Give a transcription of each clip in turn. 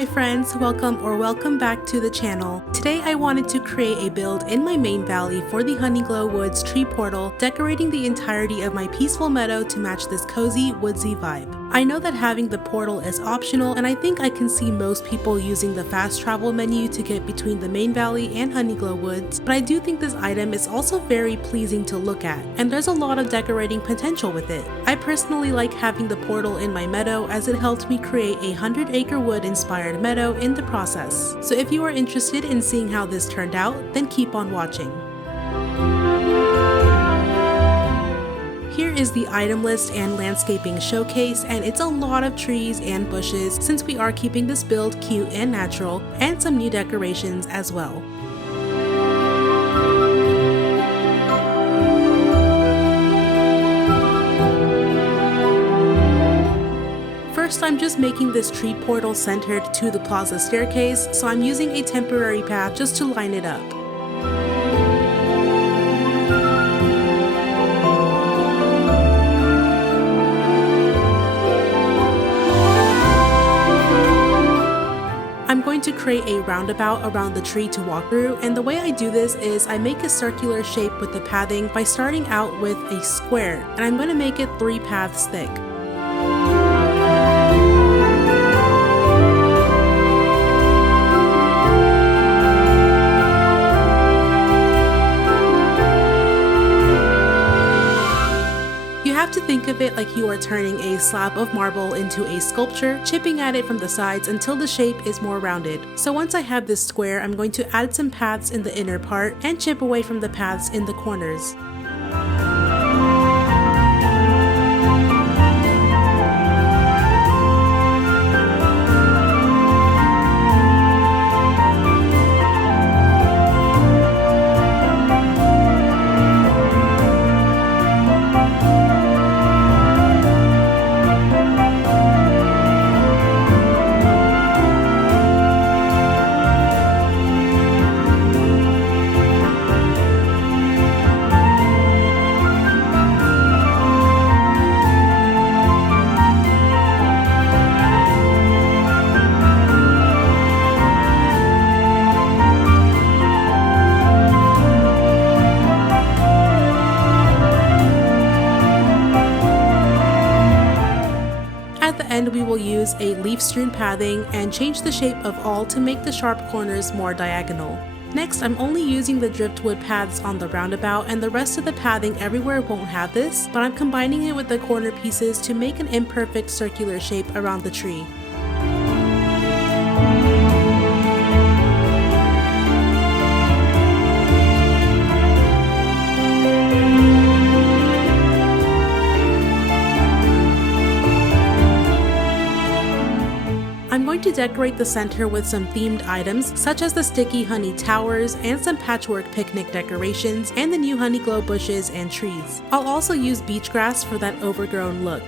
my friends, welcome back to the channel. Today I wanted to create a build in my main valley for the Honeyglow Woods Tree Portal, decorating the entirety of my Peaceful Meadow to match this cozy, woodsy vibe. I know that having the portal is optional, and I think I can see most people using the fast travel menu to get between the main valley and Honeyglow Woods, but I do think this item is also very pleasing to look at, and there's a lot of decorating potential with it. I personally like having the portal in my meadow as it helped me create a 100-acre wood inspired meadow in the process. So if you are interested in seeing how this turned out, then keep on watching. Here is the item list and landscaping showcase, and it's a lot of trees and bushes since we are keeping this build cute and natural, and some new decorations as well. First, I'm just making this tree portal centered to the plaza staircase, so I'm using a temporary path just to line it up. I'm going to create a roundabout around the tree to walk through, and the way I do this is I make a circular shape with the pathing by starting out with a square, and I'm going to make it 3 paths thick. You have to think of it like you are turning a slab of marble into a sculpture, chipping at it from the sides until the shape is more rounded. So once I have this square, I'm going to add some paths in the inner part and chip away from the paths in the corners. We will use a leaf-strewn pathing and change the shape of all to make the sharp corners more diagonal. Next, I'm only using the driftwood paths on the roundabout, and the rest of the pathing everywhere won't have this, but I'm combining it with the corner pieces to make an imperfect circular shape around the tree. I'm going to decorate the center with some themed items such as the sticky honey towers and some patchwork picnic decorations and the new Honeyglow bushes and trees. I'll also use beach grass for that overgrown look.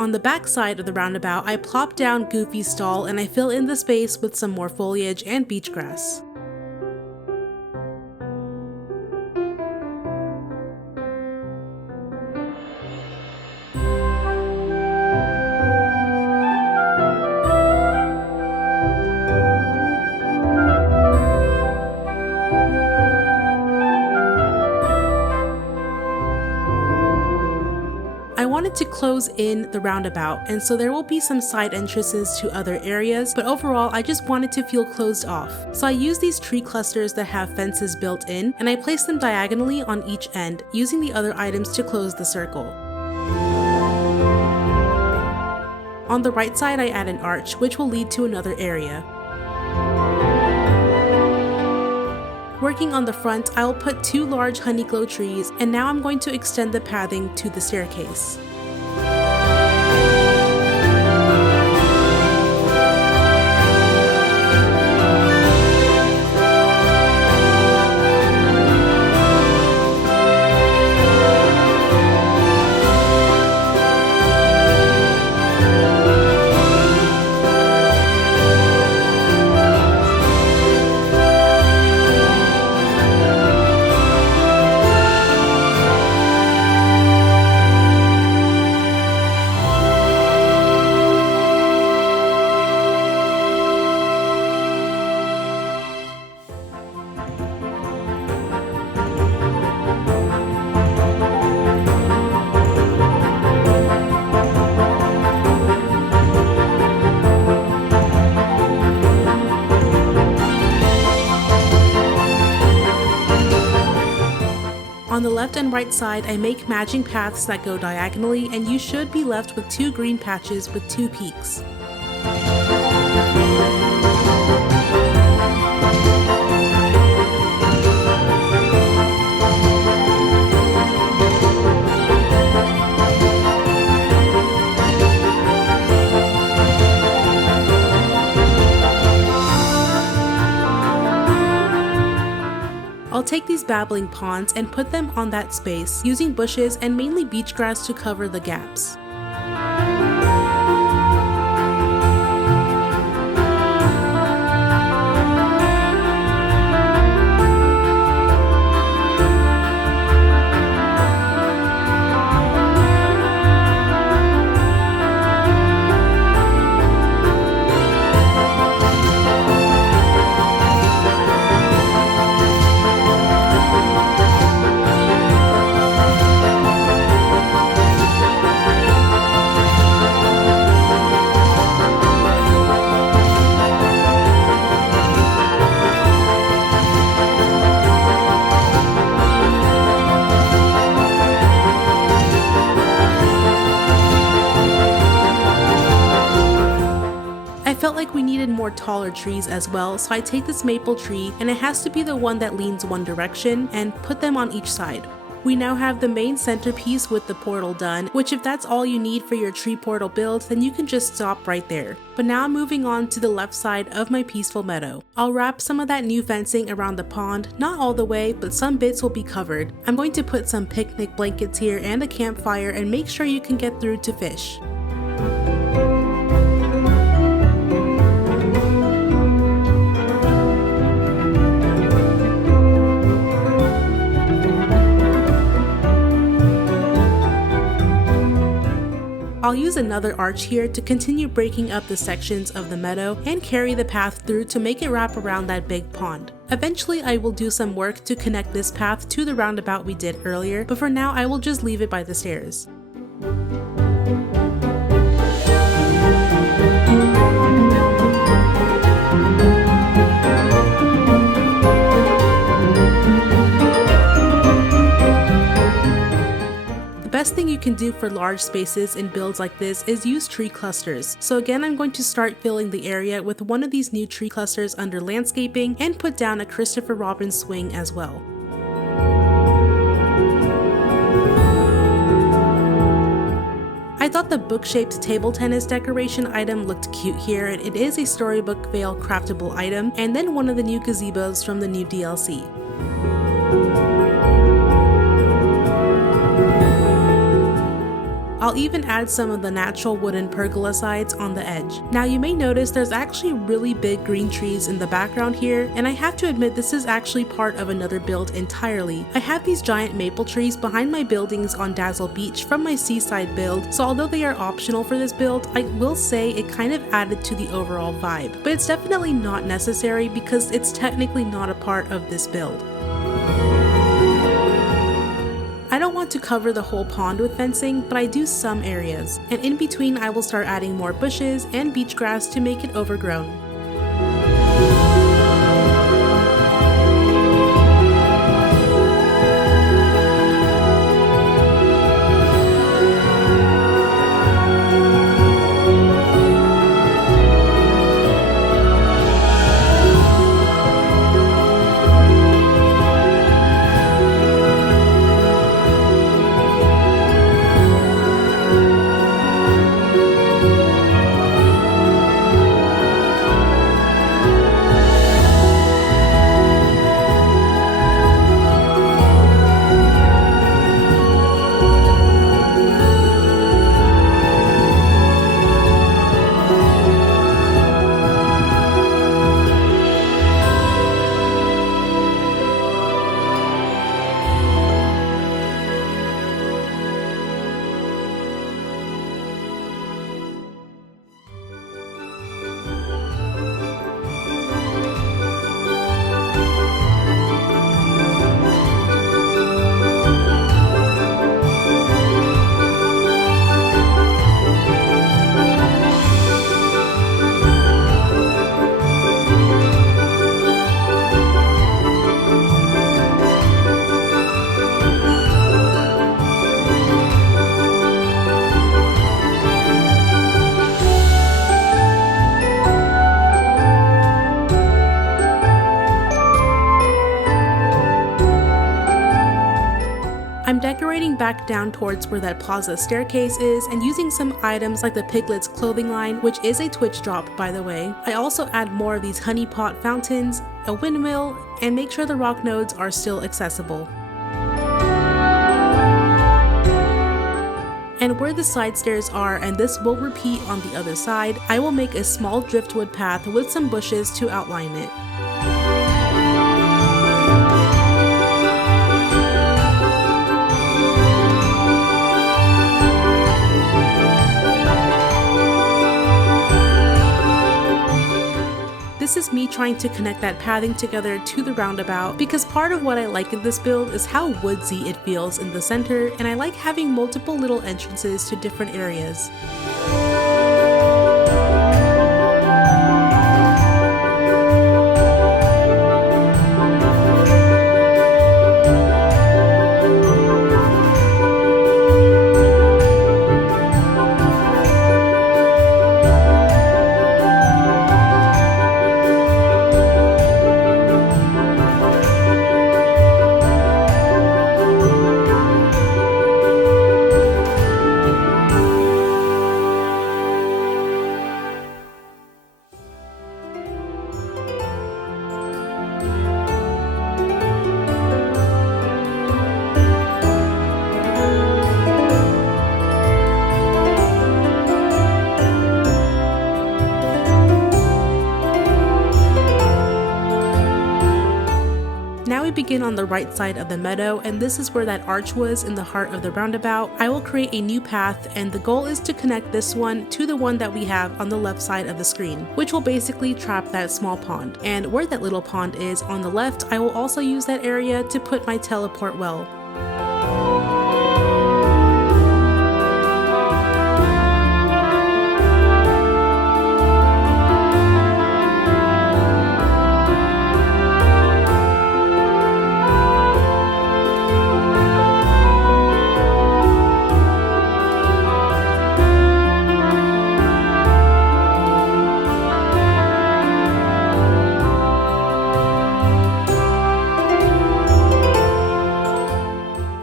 On the back side of the roundabout, I plop down Goofy's stall and I fill in the space with some more foliage and beach grass. I wanted to close in the roundabout, and so there will be some side entrances to other areas, but overall I just wanted to feel closed off. So I used these tree clusters that have fences built in, and I placed them diagonally on each end, using the other items to close the circle. On the right side I add an arch, which will lead to another area. Working on the front, I'll put 2 large Honeyglow trees, and now I'm going to extend the pathing to the staircase. On the left and right side, I make matching paths that go diagonally, and you should be left with 2 green patches with 2 peaks. I'll take these babbling ponds and put them on that space, using bushes and mainly beach grass to cover the gaps. Felt like we needed more taller trees as well, so I take this maple tree, and it has to be the one that leans one direction, and put them on each side. We now have the main centerpiece with the portal done, which if that's all you need for your tree portal build, then you can just stop right there. But now moving on to the left side of my Peaceful Meadow. I'll wrap some of that new fencing around the pond, not all the way, but some bits will be covered. I'm going to put some picnic blankets here and a campfire and make sure you can get through to fish. I'll use another arch here to continue breaking up the sections of the meadow and carry the path through to make it wrap around that big pond. Eventually I will do some work to connect this path to the roundabout we did earlier, but for now I will just leave it by the stairs. The best thing you can do for large spaces in builds like this is use tree clusters. So again, I'm going to start filling the area with one of these new tree clusters under landscaping and put down a Christopher Robin swing as well. I thought the book-shaped table tennis decoration item looked cute here, and it is a Storybook Veil craftable item, and then one of the new gazebos from the new DLC. I'll even add some of the natural wooden pergola sides on the edge. Now you may notice there's actually really big green trees in the background here, and I have to admit this is actually part of another build entirely. I have these giant maple trees behind my buildings on Dazzle Beach from my seaside build, so although they are optional for this build, I will say it kind of added to the overall vibe. But it's definitely not necessary because it's technically not a part of this build. I don't want to cover the whole pond with fencing, but I do some areas, and in between I will start adding more bushes and beach grass to make it overgrown. I'm decorating back down towards where that plaza staircase is and using some items like the Piglet's clothing line, which is a Twitch drop by the way. I also add more of these honey pot fountains, a windmill, and make sure the rock nodes are still accessible. And where the side stairs are, and this will repeat on the other side, I will make a small driftwood path with some bushes to outline it. This is me trying to connect that pathing together to the roundabout, because part of what I like in this build is how woodsy it feels in the center, and I like having multiple little entrances to different areas. Now we begin on the right side of the meadow, and this is where that arch was in the heart of the roundabout. I will create a new path, and the goal is to connect this one to the one that we have on the left side of the screen, which will basically trap that small pond. And where that little pond is on the left, I will also use that area to put my teleport well.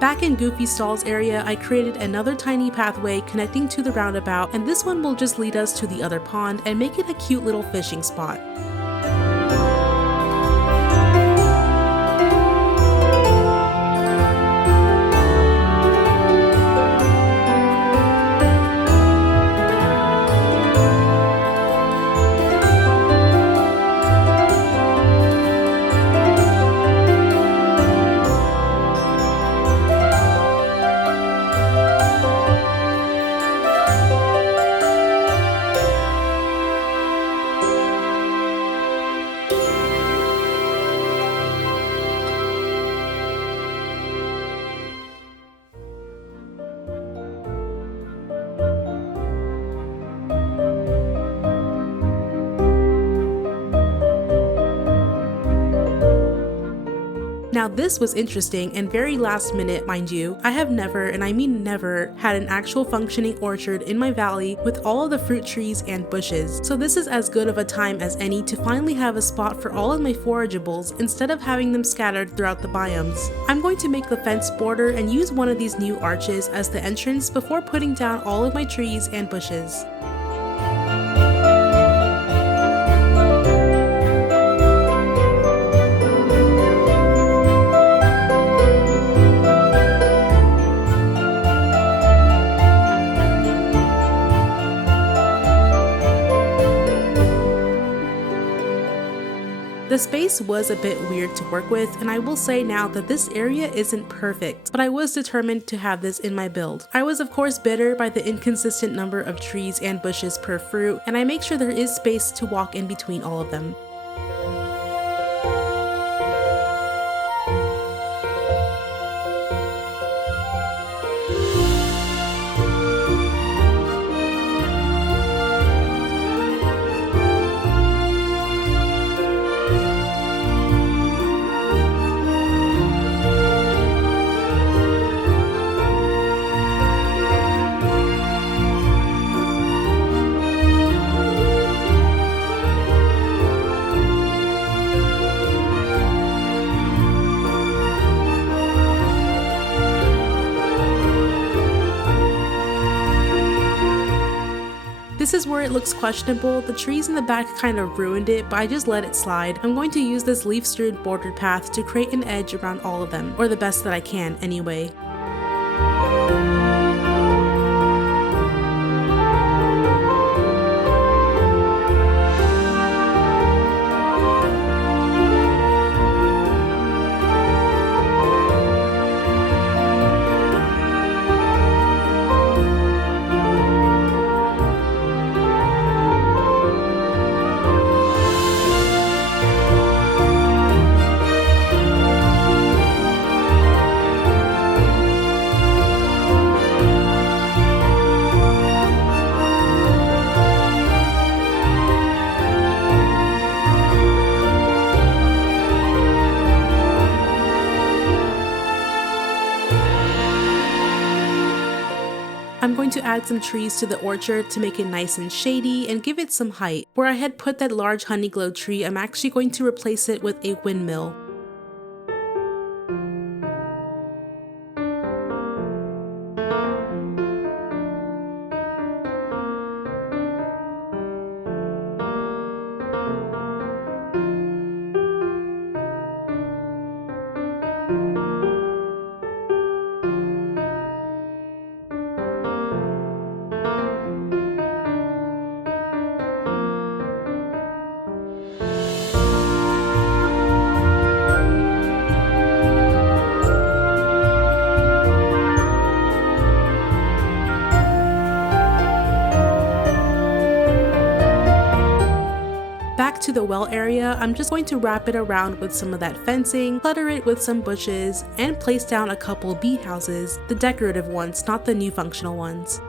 Back in Goofy Stall's area, I created another tiny pathway connecting to the roundabout, and this one will just lead us to the other pond and make it a cute little fishing spot. Now this was interesting and very last minute, mind you. I have never, and I mean never, had an actual functioning orchard in my valley with all of the fruit trees and bushes. So this is as good of a time as any to finally have a spot for all of my forageables instead of having them scattered throughout the biomes. I'm going to make the fence border and use one of these new arches as the entrance before putting down all of my trees and bushes. The space was a bit weird to work with, and I will say now that this area isn't perfect, but I was determined to have this in my build. I was of course bitter by the inconsistent number of trees and bushes per fruit, and I make sure there is space to walk in between all of them. This is where it looks questionable. The trees in the back kind of ruined it, but I just let it slide. I'm going to use this leaf-strewn bordered path to create an edge around all of them, or the best that I can anyway. I'm going to add some trees to the orchard to make it nice and shady and give it some height. Where I had put that large honeyglow tree, I'm actually going to replace it with a windmill. Back to the well area, I'm just going to wrap it around with some of that fencing, clutter it with some bushes, and place down a couple bee houses, the decorative ones, not the new functional ones.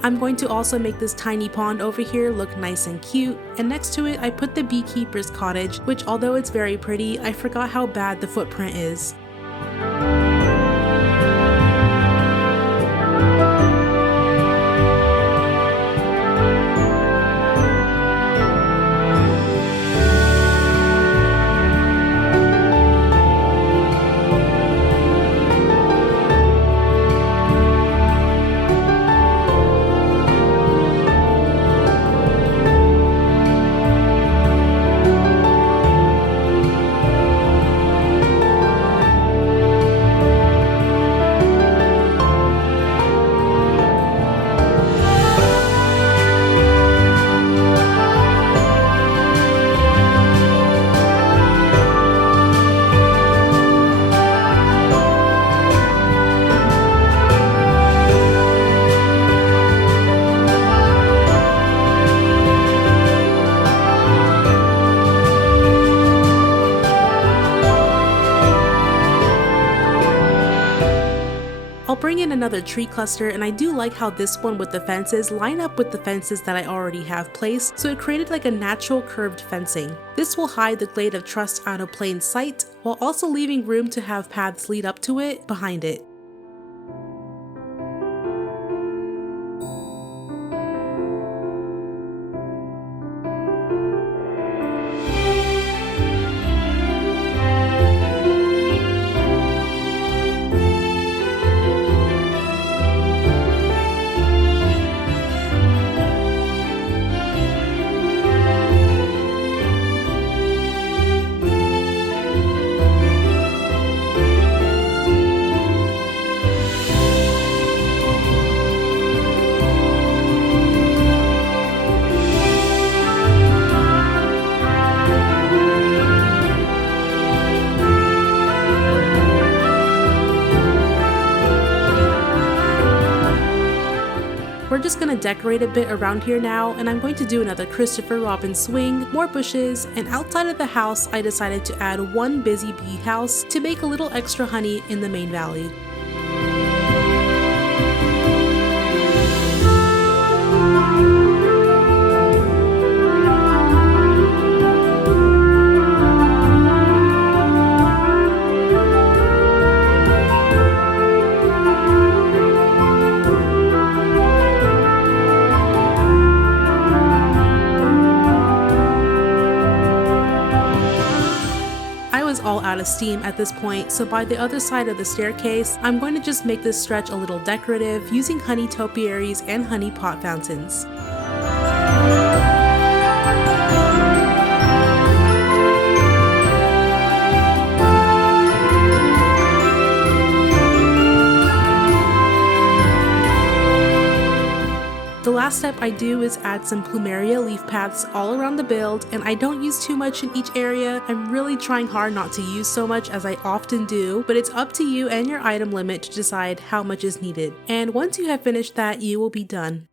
I'm going to also make this tiny pond over here look nice and cute, and next to it I put the beekeeper's cottage, which although it's very pretty, I forgot how bad the footprint is. I'll bring in another tree cluster, and I do like how this one with the fences line up with the fences that I already have placed, so it created like a natural curved fencing. This will hide the Glade of Trust out of plain sight, while also leaving room to have paths lead up to it behind it. just gonna decorate a bit around here now, and I'm going to do another Christopher Robin swing, more bushes, and outside of the house I decided to add one busy bee house to make a little extra honey in the main valley. All out of steam at this point, so by the other side of the staircase, I'm going to just make this stretch a little decorative using honey topiaries and honey pot fountains. The last step I do is add some plumeria leaf paths all around the build, and I don't use too much in each area. I'm really trying hard not to use so much as I often do, but it's up to you and your item limit to decide how much is needed. And once you have finished that, you will be done.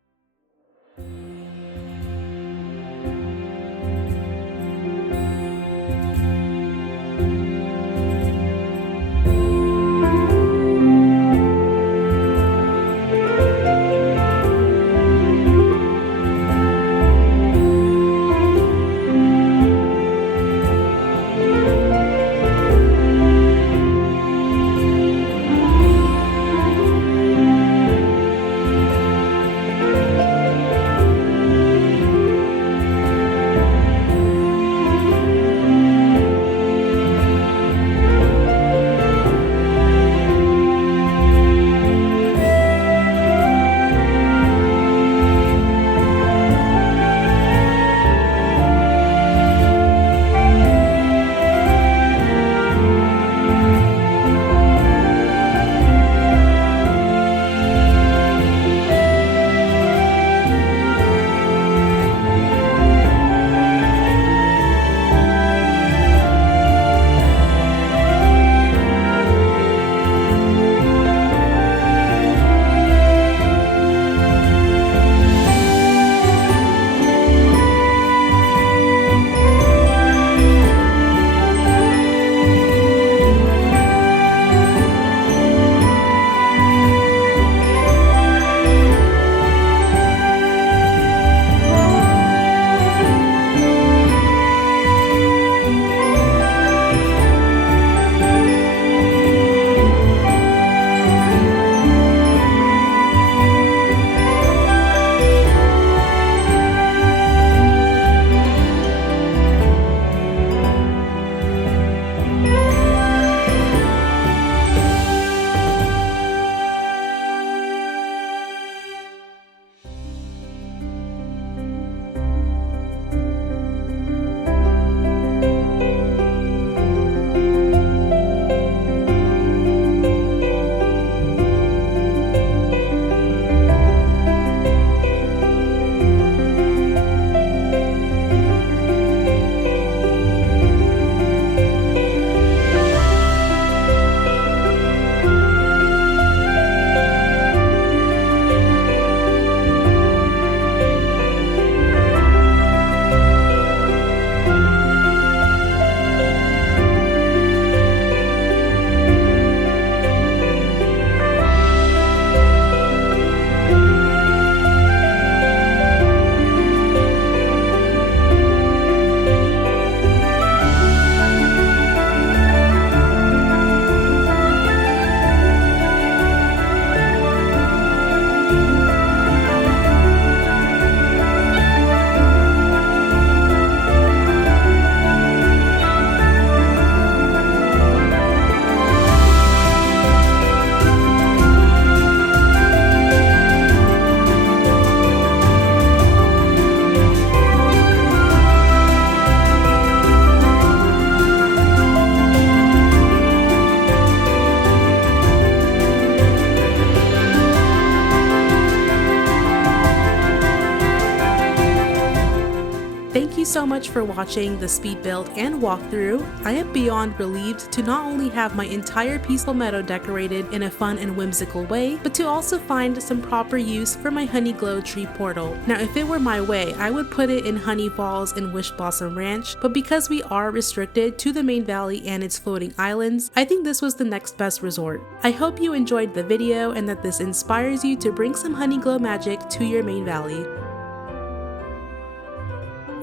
so much for watching the speed build and walkthrough. I am beyond relieved to not only have my entire Peaceful Meadow decorated in a fun and whimsical way, but to also find some proper use for my Honeyglow Tree Portal. Now if it were my way, I would put it in Honey Falls and Wish Blossom Ranch, but because we are restricted to the main valley and its floating islands, I think this was the next best resort. I hope you enjoyed the video and that this inspires you to bring some Honeyglow magic to your main valley.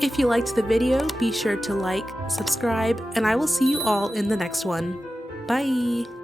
If you liked the video, be sure to like, subscribe, and I will see you all in the next one. Bye!